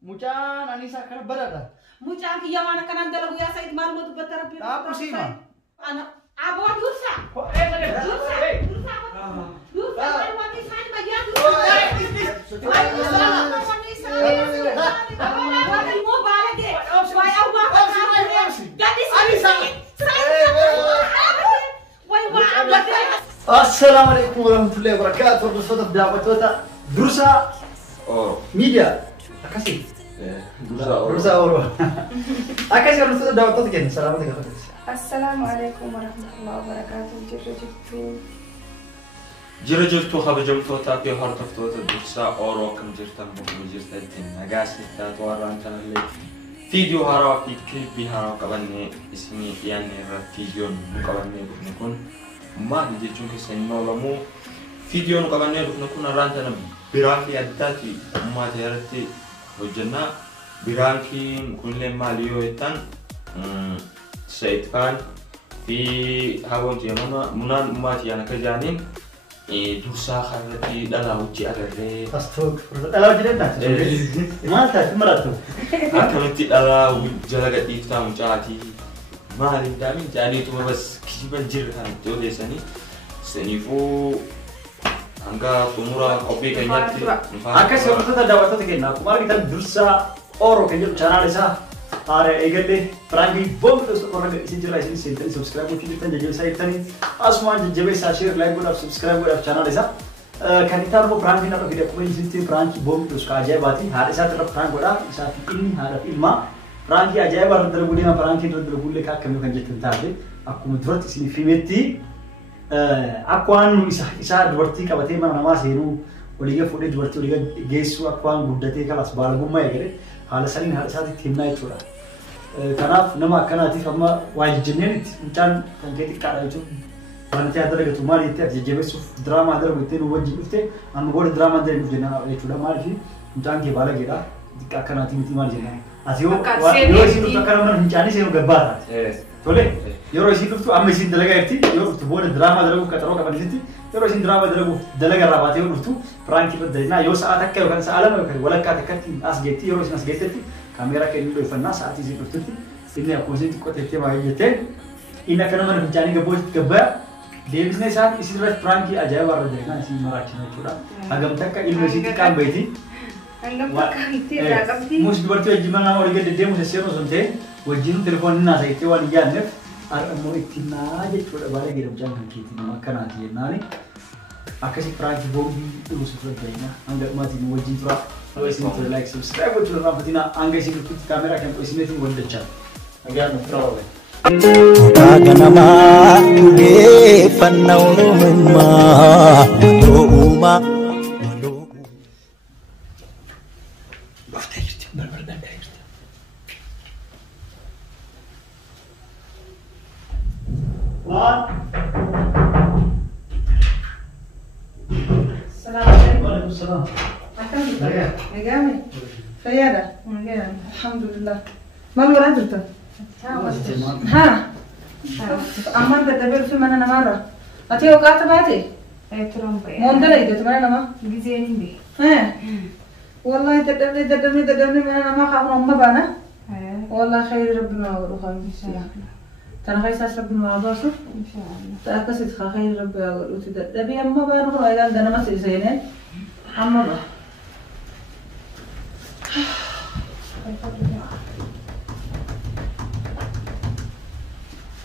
Mucaan Anisa kana barada. Mucaan kiyya mana kanan dalagu ya Said maal motu batarabbi. Apa sih ma? Ana abo dursa. Dursa. Dursa maal mati Said bagian dursa. Mau balik deh. Wai au ma ka jadi Anisa. Wai ma abade. Assalamualaikum warahmatullahi wabarakatuh. Bersama dakwah Dursa media. Akasih. Dursa Oro. Akasih harus dakwah kan. Assalamualaikum. Assalamualaikum warahmatullahi wabarakatuh. Jirajultu khabajamtoota fi hortoftoota Dursa Oro kam jirtan bu'u jirtan nagaasitta tooraan tanallee fiidiyoo haarawaa fi kilippii haarawaa qabannee isinii dhiyaanne irratti fiidiyoon nu qabannee dhufne kun maali jechuun keessa hin oolamu fiidiyoon nu qabannee dhufne kun har'aan tana biraankii addaati uummata irratti hojjannaa biraankiin kunillee maali yoo jettan Said Khan fi haboon jedhamama munaan uummati yaana akka jaaniin Dursa kanatti dhalaa hojii agarree Astook. Dhalaa hojii danda'a. Maal taate maratu? Akkamitti dhalaa jala gadhiiftaa mucaatii maaliin daamiin jaaniituma bas kijiban jirre kanatti odeessanii saniifuu hanga xumura qophii keenyatti Akkas hordoftoota daawwattoota keenya akkuma argitan Dursa Oro kan jedhu chaanaal isaa haara eegalee biraandii boombi qorra gadhiisee jira isin seentanii subscribe gochuu jirtan jajjabeessaa jirtanii asumaan jajjabeessaa share like godhaaf subscribe godhaaf chaanaal isaa kan itti argamu biraandii nama fide akkuma isin biraandii boombi ka ajaa'ibaati haadha isaatti irra biraan godhaa isaa fi ilmi haadha fi ilmaa biraandii ajaa'ibaa irra dalaguu deema biraandii irra dalaguu illee akkamii kan jettan taate akkuma duratti isiniif himetti akka waan isaa dubartii qabatee mana namaa seenuu waliiga fuudhee dubartii waliiga geessuu akka waan guddatee kalas baalagummaa eegale haala saniin haadha isaatiitti himnaa jechuudha. Kanaaf nama akkanaatiif amma waa jijjiirneen itti mucaan kan kee xiqqaadha jechuun wanti ati dalagatu maal jettee ati jajjabeessuuf diraamaa dalagu jettee nu wajjin dhufte amma booda diraamaa dalaguuf jenna jechuudha maaliif mucaan kee baalageedha xiqqa akkanaatii miti maal jenna ati yoo isin dhuftu akka nama fincaanii seenu gabbaata tole yeroo isin dhuftu amma isin dalagaa jirti yoo dhuftu booda diraamaa dalaguuf qaxaroo qabanisitti yeroo isin diraamaa dalaguuf dalaga irraa baatee yoo dhuftu firaankii baddalinaa yoo sa'aa takka yookaan sa'aa lama yookaan walakkaa takkatti as geetti yeroo isin as geettetti kamera kennu doifannaa sa'aatii isin dhuftutti inni akkuma isin xiqqoo teettee baay'ee jettee inni akka nama fincaanii gabbootti gabbaa deebisne isaan isin irratti firaankii ajaa'ibaa irra jireenya isin maraachina jechuudha hagam takka ilma isin xiqqaan baheeti mus dubartii wajjin mana nama walii gadi deemu sesseeroo sun ta'e wajjin telefoonni naasa jettee waan hin yaadneef har'ammoo itti naa jechuudha baay'ee jedhamu jaan kan keetti nama akkanaati jennaani akkasii firaankii boombii dhugusu tura jireenya hanga dhumaatiin wajjin tura isin tura like subscribe gochuudha raanfatina hanga isin dhuftutti kaameraa kan qo'isineetiin waldachaa nagaan nuuf tura wabe. Ganama geeffanna oromummaa waloo uumaa. Assalamualaikum. Negame. Fayada. Alhamdulillah. Malu orang tu. Ha. Aman terdabir fi mana namara. Ati awqat baate? Trompe. Mondala itu mana nama? Gizeeni be. Wallahi terdabir mana nama khabar umma bana. Wallahi khair rabbina wa ruhan inshallah. Tana khair sas rabbina wa basu inshallah. Takasit khair rabbi wa ruti terdabir amma bana ko aydan dana mas isene. Amma ba.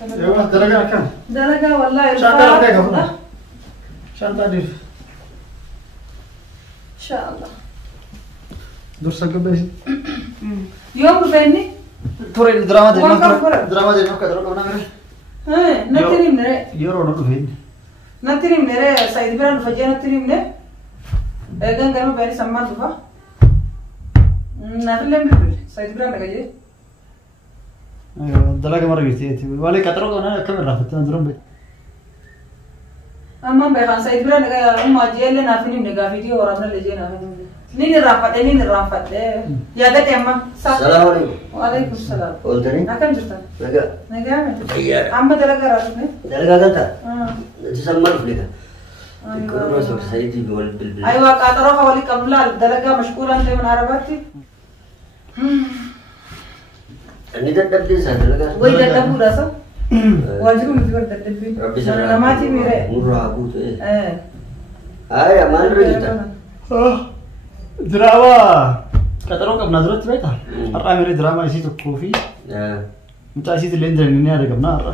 Ewa dalaga kan? Dalaga wallahi. Shanta ada kan? Shanta dir. Inshallah. Dursa gabesi. Yom beni? Tore drama de no ka drama na mere. Natirim nere. Yoro no duhin. Natirim nere Said Biran fajja natirim ne. Egan garma bani samma dufa. Natilem bil Said Biran lagaje. Dalaga mara giti wale katro ko na kamera fatana drone be. Amma be khan Said Biran laga umma jelle na finim ne ga video और हमने ले जे ना nini rafade ya gade amma Assalamualaikum. Waalaikumsalam. Oltani? Nakam jirta? Naga me. Iya. Amma dalaga rasne? Dalaga kanta? Jisammal fulika. Kurma society bil أيوة قطرها ولي قبل دلقة مشغولة أنت من عرباتي Ini tetap di sana kan. Woi dadhabu rasa. Wajibu mesti berdadhabi. Mana namati mire. Murah aku tuh. Ay, aman kita. Drama. Kata orang kabna durat beta. Arra mere drama isi to kofi. Ya. Muta isi lender ini ada kabna arra.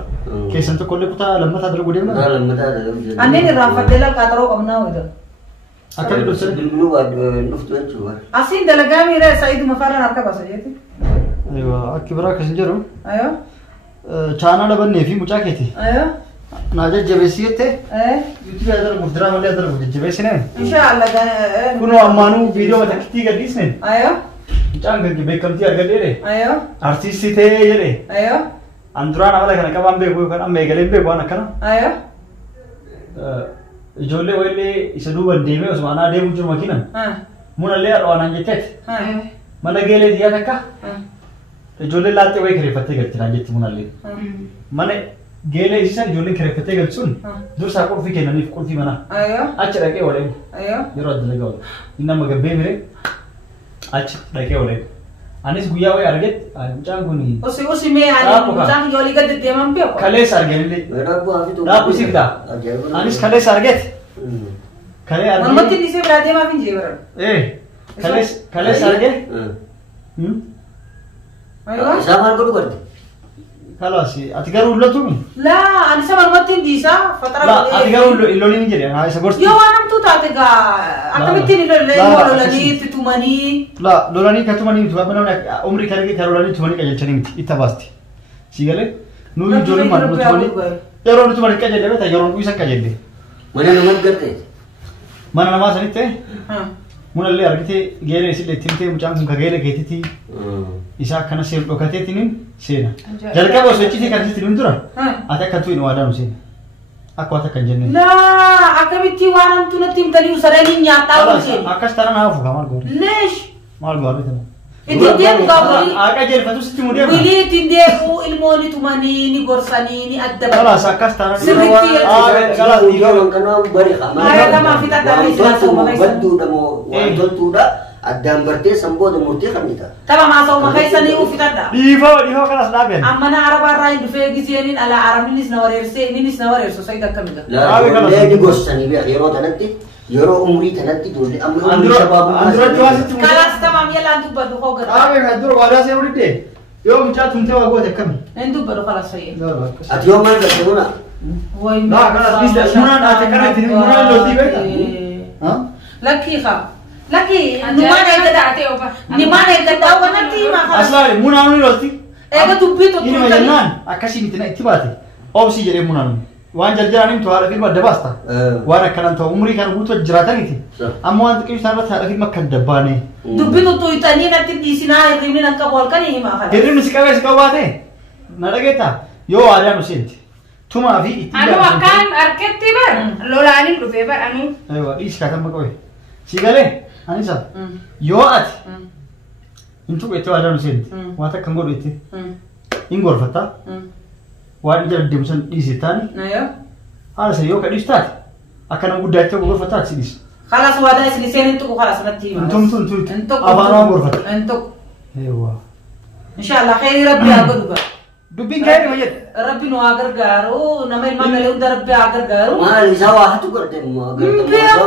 Kesan to kolle kuta lamma tadru gudi mana? Dalam mata ada. Ane ni rafadela kataro kamna wida. Akan dosen. Dulu ada nuftuan juga. Asin dalaga mire Said Mafaran arka basa jeti. Aywa akibra kasinjaro. Ayo. Chana da banne fi mucha keti. Ayo. Naja jabesiyete. YouTube adar gudra male adar jabesine. Inshallah Kuno ammanu video mata kiti gadisne. Ayo. Changa ki bekamti agadere. Ayo. Artist te yere. Ayo. Andura na mala kana kabam be ko kana me galen be ko na kana. Ayo. Ijolle welle isa duban deme usmana demu jur makina. Muna le arwana jetet. Mana gele dia takka. Ijolle latte way khirefate galtina jetti muna le. Mane gele isa ijolle khirefate galsun. Dur sa ko fi kenani ko fi mana. Ayo. Acha dake wale. Ayo. Yero adle gol. Inna magabbe mere. Acha dake wale. Anis guya way arget mucang kuni. Usi me ani mucang yoli gadde demam pe ko. Kale sargelle. Mereka buat itu. Na pusikda. Anis kale sarget. Kale arget. Mamati dise brade ma finje bar. Kale sarget. Ayo. Zaman kau berarti. Kalau sih, atigar ulo tu mi. La, ani sama mamati disa fatara. La, atigar ulo ni ni jadi. Nah, sebab. Yo anam tu tak tega. Akamitti ni lo lagi tutumani. La, lolani katumani tu apa namanya? Umri kali kita lolani tumani kaje chani ita basti. Sigale? Nuri jori mana tumani? Ya orang tumani kaje deh, tapi orang bisa kaje deh. Mana nama kerja? Mana nama sani teh? Muna le argite gere sile tinte mucang kun kagere getiti. Isa kana se lokate tinin sena. Jalka bos wechiti kan tinin dura. Ata katu ino ada nusin. Aku ata kan jenne. La, akamitti waram tu natim tani usarani nyata usin. Akas taran hafu kamal gor. Lesh. Mal gor itu. Itu dia gabuli. Aka jer fatu sitti mudia. Wili tinde ku ilmoni tumani ni gorsani ni adab. Kalas akas taran. Kalas tiga orang kena beri kamar. Ayo kama fita tani sila sama kaisa. Bantu damo, bantu dah. Ada berarti sembuh damo murti kan kita. Tama masau makaisa ni u fita dah. Diho kalas daben. Amana araba rai dufe gizianin ala aram ninis nawarerse sai dah kami dah. Lah, dia di gosan ni biar hero tanati. Yoro umri tanati dulu. Andro jual situ. Kalas tamam yala antu badu hogar. Andro wala se urite. Yo mucha tunte wa gode kam. Endu badu kalas sai. Atio man kerja mana? Woi. Nah, kalas bisa muna na te kana tini muna lo ti beta. Ha? Laki kha. Laki nimana ida tahu nanti maka. Asla muna ni lo ti. Ega tupi to. Ini majalan. Akashi mitina itibati. Obsi jere muna ni. Wan jarjaranin to ala filma dabasta. Wana kanan to umri kan butuh jeratan itu. Amma wan tuh sana ada filma kadabane. Tupi to itani nanti di sini ini nangka bolkan ini maka. Ini mesti kawate. Nada kita. Yo ada nusinti. Tuma fi. Anu akan arket tibar. Lola ani lupa anu. Ayo, is kata makoy. Sigale, anisa. Yo at. Intu itu ada nusinti. Wata kanggo itu. Ingor fata. Wan jar dimsan di sitan. Ayo. Ala sayo ka distat. Akan udah itu gor fata sidis. Kalas wada sini sen itu kalas nanti. Entuk. Abang gor fata. Entuk. Ewa. Insyaallah khair rabbi agaduga. Dubin kaya mayat. Rabbi no agar garu, namai mana le undar rabbi agar garu. Mal sawah tu kerja mu. Biar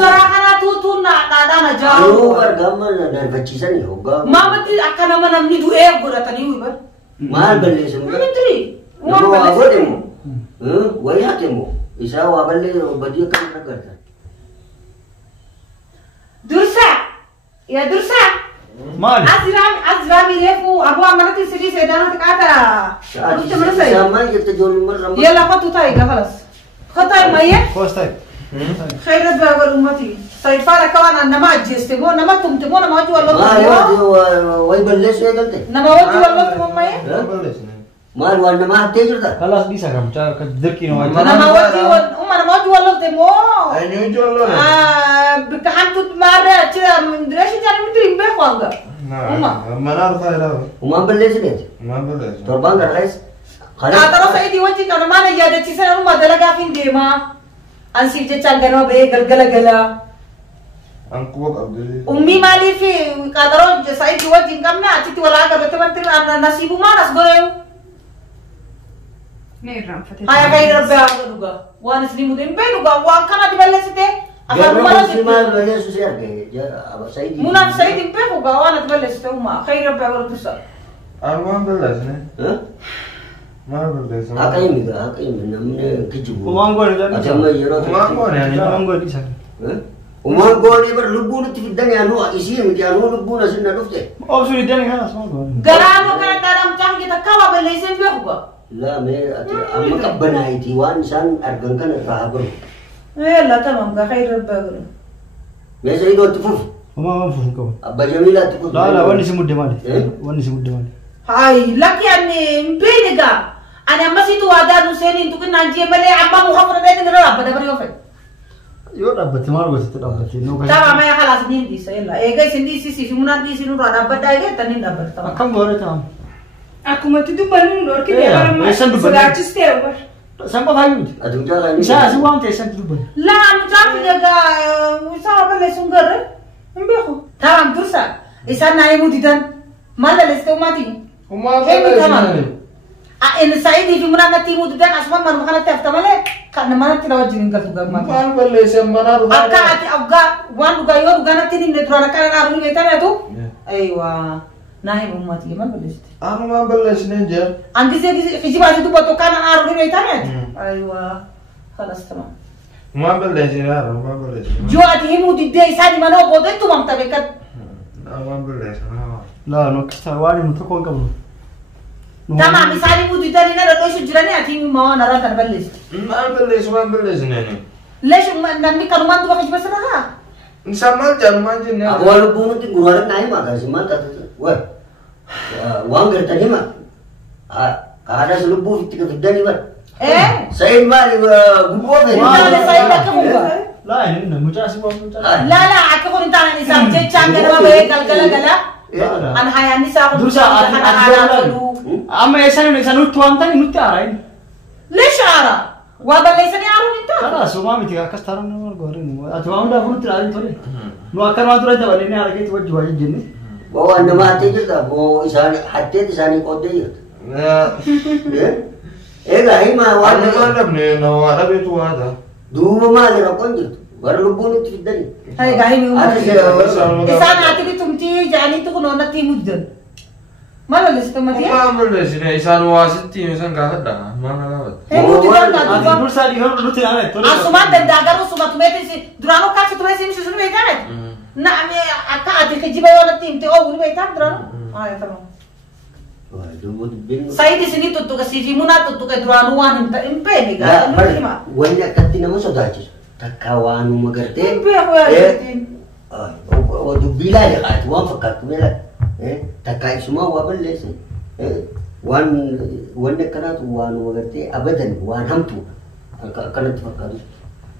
garakan tu na tada na jauh. Ayo bergambar dari kecisan ni hoga. Mama ti akan nama namni du gura tani uibar. Mal beli semua. Menteri. Mau apa demo? Wajah demo. Isa wabali baju kan kerja. Dursa. Ya dursa. Mal. Azram ilefu abu amanati sidi sedana kata. Aduh cuma saya. Sama kita jual merah. Ya lah kau tutai gak kalas. Kata maya. Kostai. Khairat bagar ummati. Sai para kawan nama jeste mo nama tumte mo nama jual lo. Wai beli saya kan? Nama jual lo tu maya. Mal wan nama hati juga. Kalas bisa kamu cara kerja no. Nama jual lo temo. Ini jual lo. Bekahan tut mara cira dresi jangan menteri be kuangga. Mana saya dah. Umam beli sini. Umam beli. Terbang guys. Kalau saya diwajib karena mana ya ada cisa rumah dalam gafin dema. Ansip je canggan be gal-gala. Angku bakal beli. Ummi mali fi kadaro sai di wajin kamna ati wala ga bete bertir nasibu manas goreng. Nih ramfat. Haya kai rabbe aguga. Wan sini mudin beluga wan kana di balesite. Garo Akan mala sima loya susir ke. Aba sai di. Munan sai di pe uga wan di balesite uma. Kai rabbe aguga. Arman belas nih. Hah? Mana belas? Akai mi namne kijibu. Umanggo ni Acha mai yero. Umanggo ni ani. Umanggo di sana. Hah? Umanggo ni ber lubu ni tidan ya anu isi mi dia anu lubu na sinna dufte. Oh sudah dia ni kan umanggo. Garano kana dalam cang kita kawa balesite pe uga. La me ati amma kabbanai ti wan san argan kan rahabur. La tamam ga kai rabbe aguga. Me sai do tufu. Umanggo fuko. Abba Jamila tufu. La wani semut demali. Wani semut demali. Hai laki ane mbeniga. Ana masitu ada nuseni tukin nanji male amma muhafra de ngara abada bari ofe. Yo dapat mar bos itu dapat. No kai. Tama maya khalas nin di sayla. Ega sindi sisi munat di sinu ada abada ega tanin dapat tama. Akam gore tam. Aku mati tu balung lor kita Iya, orang esan tu sudah balung. acis tewa. Sampai hari ini. Adu jala ni. Bisa semua orang tesan tu ber. La anu jafi jaga sama bale sungar. Mbeko. Tama dursa. Isan nae mudidan. Mala leste umati. Umanggo Hemi belas tama. nih. In saidi fi munana timu dudan asma man makana tafta male kan mana tirawa jiringa tuga ma. Umanggo belas yang mana rupa? Akka ati awga wan duga yo duga na tinin ne durana kana na runi betana tu. Aywa. Nahi ummati man balist. Arman belas nih jar. Andi se kiji baji tu boto kana na runi betana. Aywa. Khalas tamam. Umanggo belas ini Arman belas. Jo ati himu di dei sani mano bodo tu mam tabekat. Arman belas. La no kita wani mutu kon kamu. Tama misali mu di dani na do shu jirani ati mi mawa na rata balist. Umanggo belas nih. Lesh nanni kanu man duga kiji basana ha. Sama jangan nih. Aku lubu ni gurare naik maka sima kata. Wah. Wang gerta ni mak. Ada selubu tiga fitani mak. Saya mari gua beri. Wala sai da kamu. La ini na mucha semua mucha. La aku ko rinta ni sam je changa na ba gal gala. An hayani sa ko. Dursa ada. Ama esan ni esan utu anta ni muta arain. Lesh ara. Wa balesa ni aru ninta. Kala semua miti akas taran na gore ni. Atu anda pun tirain thore. No akan madura jawab ni ara ke tu jual jenis. Bawa anda mati juga. Bawa isani hati isani kode ya. Ega ima Ada wana. ada nih, no ada itu ada. Dua mali rakon je. Baru lubu ni fitani. Hai gahi mi Ada umma. Isan ati ni tumti jani tu kuno na timu jdan. Mala lista mati. Umanggo belas ini isan wasit tim isan gak ada. Mana dapat? Mu jdan na Ati tu. dursa di hor luti ara thore. Asuma dan dagaru suma tu meti si durano ka tu meti si sunu meti. Na me aka ati kiji ba na tim te o uni meti durano. Ah ya tamam. Wah, dua bin. Sai di sini tutu ka si muna tutu ka durano wan impe ni ga. Wanya kati nama sodaji. Takawanu magarte. Impe ako ya. Oh, du bila ya kat wan fakat mela. Takai semua wabel les. Wan kana tu wan magarte abadan wan hamtu. Kana fakat.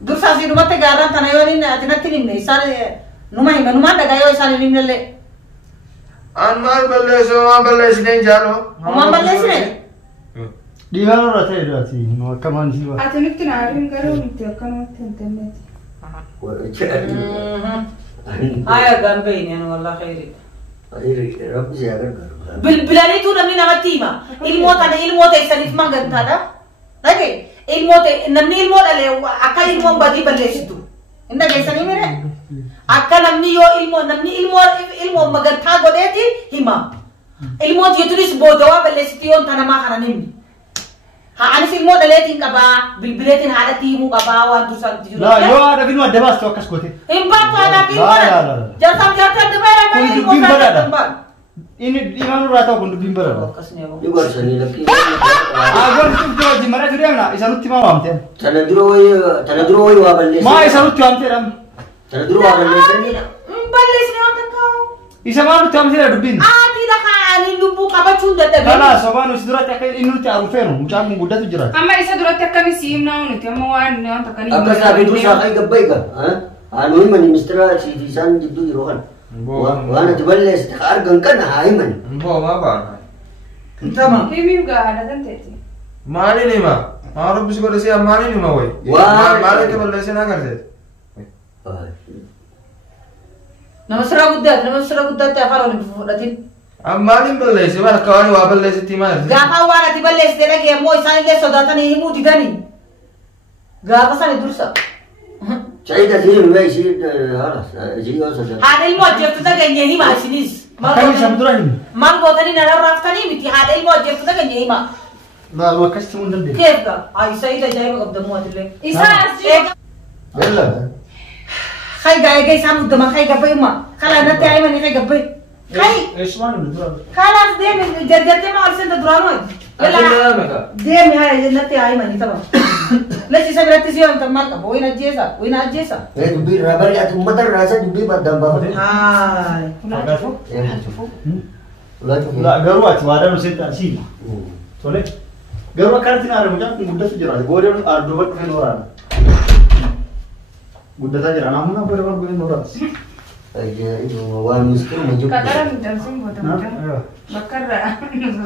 Dursa si rumah te garan tanayoni na atinati ni sare numai daga yo sare ni le. Umanggo belas nih jalo. Umang balas ni. Di hor rata itu ati no kaman siwa. Ati ni kena arin karo ni tu kan mati internet. Aya gambe ni anu wallah khairi. Rabbi saya akan. Bilani tu namni nama tima. Ilmu ta isanif mangan tada. Lagi ilmu ta namni ilmu dale akal ilmu badi balle situ. Inda kaisa ni mere. Akal namni yo ilmu magan tha godeti hima. Ilmu tu tulis bodawa balle situ on tanama kana nimni. Ha anis ilmu dale tin kaba bilbiletin hada timu kaba wan tu san tiju. La yo ada binu ada bas tu akas kote. Impa tu ada timu. Jangan de bayar ini imanu rata kundu bimbara. Juga seni lagi. Agar tu jo di mana tu dia na isanu timam amten. Tanah dulu wabal les. Ma isanu tu amten ram. Tanah dulu wabal les ni. Balis ni orang kau. Isama tu amten ada bin. Tidak kan ini lubu kaba cunda de. Kana sobanu sidura ta kai inu ti aru fero mucam muda tu jerat. Amma isa durat kami sim na unu ti amma wan na takani. Apa sabi tu sakai gabay ka? Anu man mistra si Fisan gitu irohan. Wana jebal les takar gangkan hai man. Bo apa? Tamam. Kimi juga ada kan teti. Mani nih mah. Harus bisa kau desi mani nih mah woi. Wah. Mani tu belas na kerja. نمسرة قدات تفعلوا لفوقتين Ammalin balleessi bara kawani waa balleessitti maal? gaafa waan ati balleessite dhagee immoo isaan illee sodaatanii himuu didanii gaafa sana dursa Saya tadi lebih sih halas, jadi kalau saja. haadha ilmoo ajjeeftu dhageenya himaa isinis Akkami isaan dura himi? maal gootanii nana raaftanii miti haadha ilmoo ajjeeftu dhageenya himaa Maal akkasitti mun dandeenya? keefga Sa'iid ajaa'iba qabdamuu atillee Isa Bella. Khay eega isaan muddaman khay gabbay umma kalaa natti aayimanii khay gabbay khay Eessumaan inni dura. kalaas deemi jarjartee maal senta duraanuu deemi haa natti aayimanii tapha lachi isa biratti si yoomta maal qaba wayna ajjeesa Dubbi rabar ya tu mata rasa dubbi badam banget. haay Agaafoo? Ulah tu. Garuu ati waadaan hojjetaa siima. Tole. Garuu akkanatti naannoo mucaan kun guddatu jira. Boodeen duuba dhufee nooraadha. Guddataa jira. Namoonni abbaa irraa guddatee nooraadha. Aja itu wan miskin maju. Kataran dansin bota muda. Bakarra.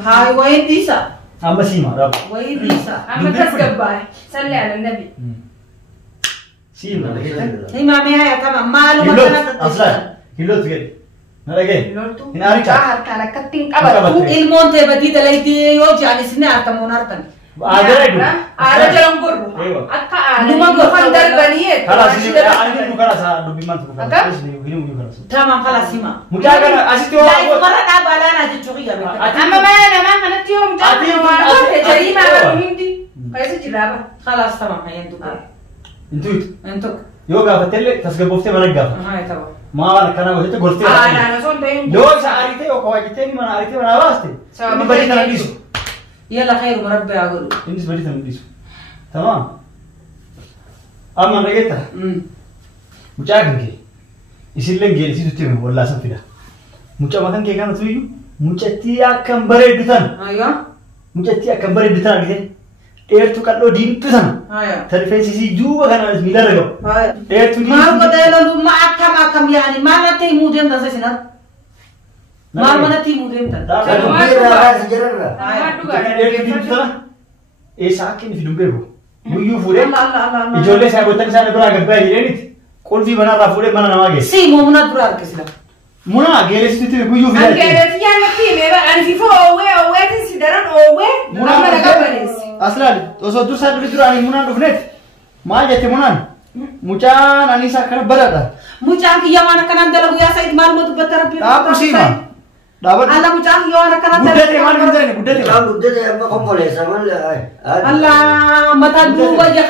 haay wayin dhiisa Amma siima dhaaba. wayin dhiisa Amma tasgabbaa. Salli ala nabi. Siima. himaamee haya tama maaluma Hilloot. kana Aslaan. tattaisan Hilloot gadi. Na dhagee. Loltu. Hin aarikaa. Harkaan akkattiin qabatu. ilmoon tee badii dalaydii yoo jaanis ni argamuun argan Aadaa eegu. Aada jalan gorru. Eewa. Akka aada. Numa gorru. Kan darbanii. Karaa sinii ani nu karaa isaa dubbii maal tuqu Akka? karaa sinii hin nu karaa. tamaan kalaas hima Mucaa kana asitti waa Laayi warra dhaabaa laanaa jechuu qiyya Amma mana namaa kanatti yoo mucaa Ati kana kun waan as- ta'e jarii Eewa. maala hundi. Keessa jiraaba. kalaas tamaan hayyan tuqe Intuitu. entuk Yoo gaafattellee tasgabbooftee mana gaafa. haya taba Maa waan akkanaa gootette gortee. Aadaan osoo hin ta'in. Yoo isa ariitee yoo kawaajjittee ni mana ariitee mana baaste. Sababa Inni badii kana baay'ee dhiisu. yalla khairu rabbi yaa godhu Innis badii kana dhiisu. Tamaam. Amma dhageetta. Mucaa kan kee. Isillee geelisiisutti hime wallaasan fida. Mucaa makan kee kanatu iyyuu mucattii akkan bareeddu tana. ayyo Mucattii akkan bareeddu tana argite. Dheertuu qal'oo diimtuu tana. haya Ta rifeensisii duuba kanaanis miilarra qabu. haya Dheertuu maal godhee lolu ma akkam yaani maal natti himuu deemtan sasinar maal manatti himuu deemtan Dubbi rabar sejarah. Namaa dhugaa. Dheertuu diimtuu tana. Eessaa akka inni fidu hin beeku. Guyyuu fuudhee. Allah Ijoollee isaa goottan isaan biraa gabbaa jedheeniti. Qulfii manarraa fuudhee mana namaa geesse. si muumuna dura argisila Munaa geelesitti guyyuu fidaa jechuudha. Angeeleti yaanatti himee bara ani sifoo oowweetiin si daran oowwee. Amma nagaa baleessi. Aslaan osoo dursaa durii duraan munaan dhufneeti. Maal jette munaan? Mucaan anis akkana baraadha. mucaan kiyya waan akkanaan dalagu yaa Sa'iid maaluma dubbatta rabbi Dhaabbu siima. Dhaabadhu. alla mucaan kiyya waan akkanaan Guddate maal hin jedhani guddate. Kalau udah deh apa komponen sama lah. Allah mataan duu wayya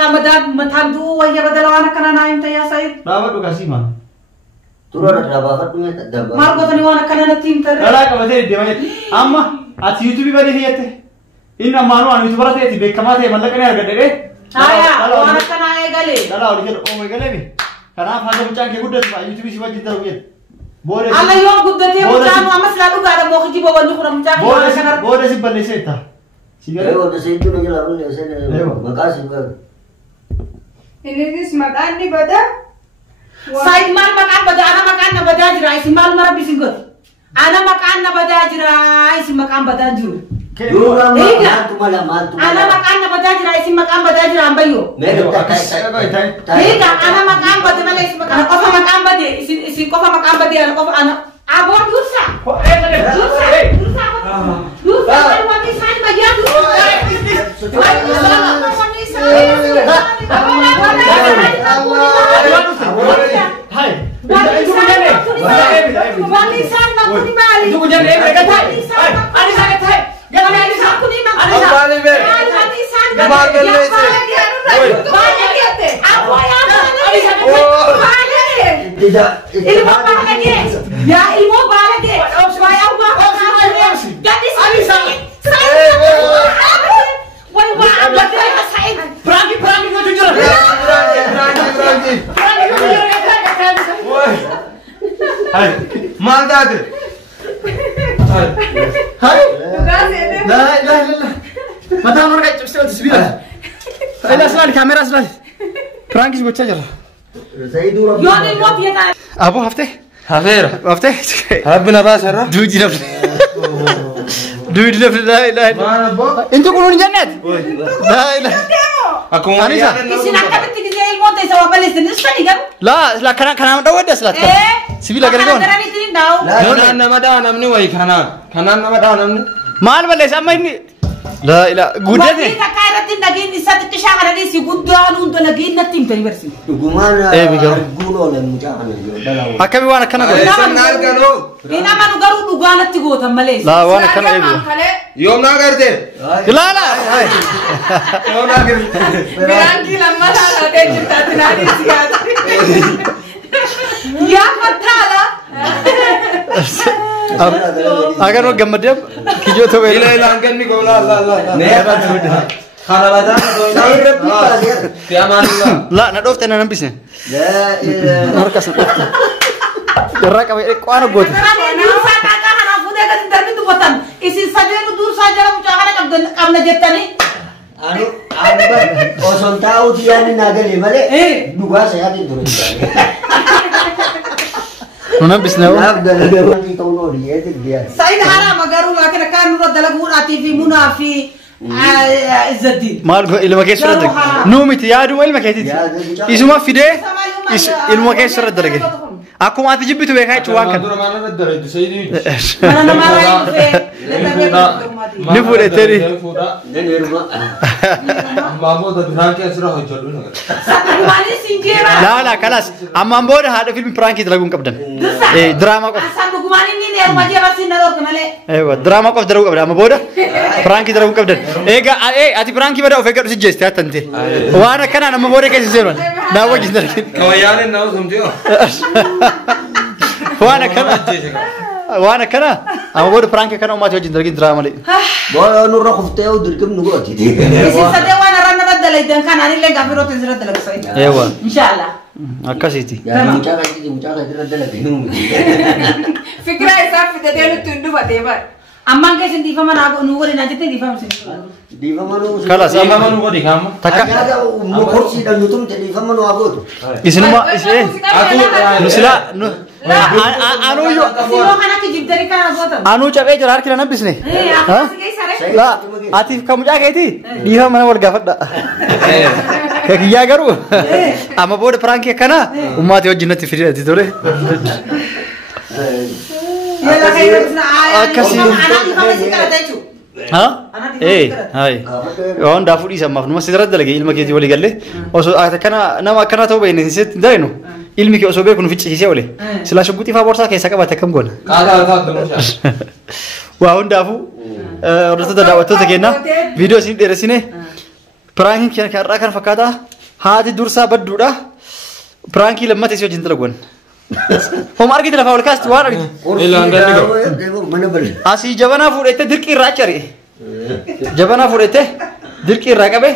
mataan duu wayya badala waan akkanaa naa himta yaa Sa'iid Dhaabadhu kaa siima. Turun ada bakat tuh ada maal gootanii waan akkanaa natti himtarre Dhalaa qabatee deemaa jette. Amma ati yuutuubii badee hiyyatte. Inni ammaanuu ani yuutuubara ta'eeti beekamaa ta'e mallaqanii argadhe. haya waan akkanaa eegalee Dhalaa olii jedhu oomishee galee. Kanaaf haga mucaan kee guddatu yuutuubii si wajjin ta'u jedhu. Booda alla yoo guddatee mucaan amma silaa dhugaadha moo kijiba wanni kun mucaan kiyya waan akkanaa booda si balleessee itta. Si galee. Lewat dari situ aja lah, saya Lewat. makasih bang. Innis maqaan ni bada. Sa'iid maal maqaan badaa ana maqaan na badaa jira isin maal mara bisin godhe ana maqaan na badaa jira isin maqaan badaa jiru Dulu kan Iya. mantu malah mantu. ana maqaan na badaa jira isin maqaan badaa jira ambayyo Mereka Higa ana maqaan bade malee isin maqaan qofa maqaan bade isin qofa maqaan bade ana qofa ana aboon dursa dursa kan wanti isaan bayyaa dursa Hai. Walisan makuni mali. Itu kujan dia mereka tai. Ani sakit tai. Jangan ani sakit. Makuni Ani sakit. Bali be. Walisan Gamal banyak lese. banyak gitu. Apa yang Ani sakit. banyak? tidak Ilmu banyak. Ya ilmu banyak. Supaya Allah jadi Ani sakit. Wah wah ada saya Sa'iid. Berani kau jujur. Berani. Berani kau jujur. Woi. Hai. Maal taate? Hai. Tugas ini. Lah. Mata orang kayak cepet sebiar. Saya asal kamera asal. Prankis bocah jara. saya itu orang. Yo ilmu biasa. Abu hafte. Hafeera. Hafte. Rabbina baasarra. Duuji nafte. Duuji nafte la ilaha illallah. Maal abbo? Intu kunun jannat. La ilaha. Akkuma Anisa. Isin akkamitti gisee ilmoota isa waa balleessan isa ni garu. La kana dawadda aslat. Sibila gara gon. Kanaan nama dhaa namni wayi kanaan nama dhaa namni. Maal balleessa amma inni. La ila guddate. Wanti takka irratti nagiin isaa xiqqishaa kana si guddaan hundi nagiin natti himte ni barsiisa. Dhugumaan biqilaa. arguunoo nan mucaa kana yoo dhalaa. Akkami waan akkana godhe. Sannaa galoo. Inni amanu garuu dhugaa natti gootan malee. La waan akkana eegu. Yoom naa garte. Ilaala. Yoom naa garte. Biraanki lammataa taatee jirtaati naani siyaati. Yaa fattaala. Agar mau gammadam kijoo ta'u Ila hanganni goola la. Kana bataan goola. Fiyaamaanillah. La na dhofte na nambisne. Harkas na dhofte. Irraa qabe qaana goote. Dursaa dhaqaa kana fuudhee gadi darbi dubbatan. Isin sadeenu dursaa jala mucaa kana qabna jettanii. Anu osoo taa'uuti yaadni naa galee malee dhugaa sayaatiin ture. Nunam bisnau. Naaf dalagaa wanti ta'uu noo dhiyeetti dhiyaate. Saayid haraama garuu laakiin akka nurra dalaguudhaatii fi munaa fi izzaddiin. Maal go ilma keessa irra dalage. Nuumiti yaaduma ilma keetiiti. Isuma fidee ilma keessa irra dalage. Akkuma ati jibbitu beekaa jechuun waan kana. Dura maal irra dalage sayidii. Mana namaa irraa dhufee. Ni fuudhettee. Nan heeruma. Maamoota duraan keessa irra hojjedhu naga. Sakkumaanii sinjeera. La kalas ammaan booda haadha filmi pirankii dalaguun qabdan. Diraamaa qofa. Asaan dhugumaanii ni heeruma jeeba siin na dhorke malee. Diraamaa qofa dalaguu qabdan amma booda pirankii dalaguun qabdan. Egaa ati pirankii bada of eeggadhu si jeeste hattante. Waan akkanaan amma booda keessa seenuun naa wajjin dalagin. Kawayyaaleen nama sumtiyo. Waan akkana amma booda pirankii kana uummata wajjin dalagin diraamaa malee. Boo nurra kuftee yoo dirqam nu gooti. Isin sadee waan irra narra dalaydan kanaan illee gaafa yeroo ta'e irra dalagsa. Eewwa. Inshaallah. Akkasiiti. Mucaa kan irra dalage. Fikiraa isaa fidatee nutti hin dhufatee bara. Ammaan keessatti dhiifama nu waliin ajjettee dhiifama sin. Dhiifama nu. Kalas Sama manu godhi kaama. takka Nyaata mokorsiidhaan nu tumte dhiifama nu haa gootu. isinuma isee nusila anuuyyu Sinoo kana kijibdari kana gootan. anuu cabee jira harki na nabbisne. Akkasi geessare. La atiif ka mucaa keeti dhiifama mana wal gaafadha. Ka kiyyaa garuu amma booda pirankii akkana ummati wajjin natti fidati tole. Yalla khayra bisna Akkasi. Anati kama si kala tachu. Ha? Hai. Waan daafuu dhiisammaaf numa sirra dalage ilma keetii walii galle osoo akkana nama akkana ta'uu beekne sitti daayinu ilmi kee osoo beeku nu ficcisiisee ole silaa shugguxii faa boorsaa keessaa qabaate akkam goona. Qaadaa taatu Waa hundaafuu hordoftoota daawwattoota keenya viidiyoo isin dheeressine piraankiin keenya har'aa kan fakkaata haati dursaa badduudha piraankii lammata isii wajjin dalaguun. Homa argite lafaa ol kaasti waan argite. Mana bali. Asii jabanaa fuudhette dirqii irraa achi ari'e. Jabanaa fuudhette dirqii irraa qabe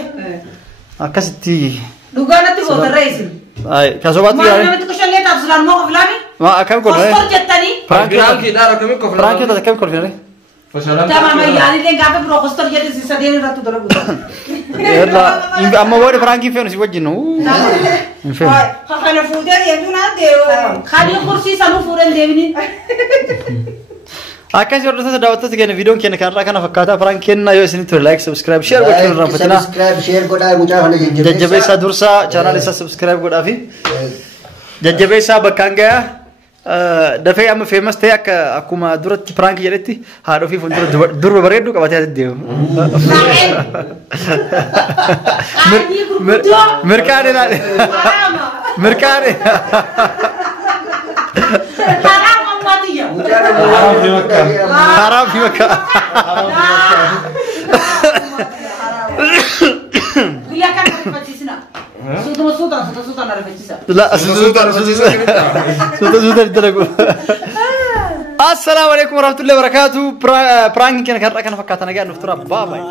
akkasitti. Dhugaa natti goota reesin. Kasobaatti Maal yaa'e. namatti kushallee taasisan moo qoflaami? Akkam godhane. Kostor jettanii. Pirankii dhaara kamii kofla. Pirankii taate akkam kolfine. Tamama yaalilee gaafa biroo kostor jedhe si sadeen irratti dalagu. Amma booda pirankii feenu si wajjin. Hin feenu. Kana fuudhee yeeduun deewa. Kadii kursii sanuu fuudhan deebini. Akkasii hordoftoota daawwattoota keenya viidiyoon keenya kanarraa kana fakkaata pirankii kenna yoo isinitti tole like subscribe share gochuun irraan fatina. Subscribe share godhaa mucaa kana Jajjabeessaa dursaa chaanaal isaa subscribe godhaa fi jajjabeessaa bakkaan gayaa dafee amma famous ta'e akka akkuma duratti pirankii jedhetti haadha ofii fuuldura durba bareedduu qabatee ati deemu. Mirkaane laale. Mirkaane. Haram ammatiyya. Haram fi makka. Guyyaa kan ariifachiisina. Suutuma ariifachiisa. La suuta dalagu. Assalamu alaikum warahmatullahi wabarakatuh. Pranking keenya kanarraa kana fakkaata nagaa nuuf tura. Bye bye.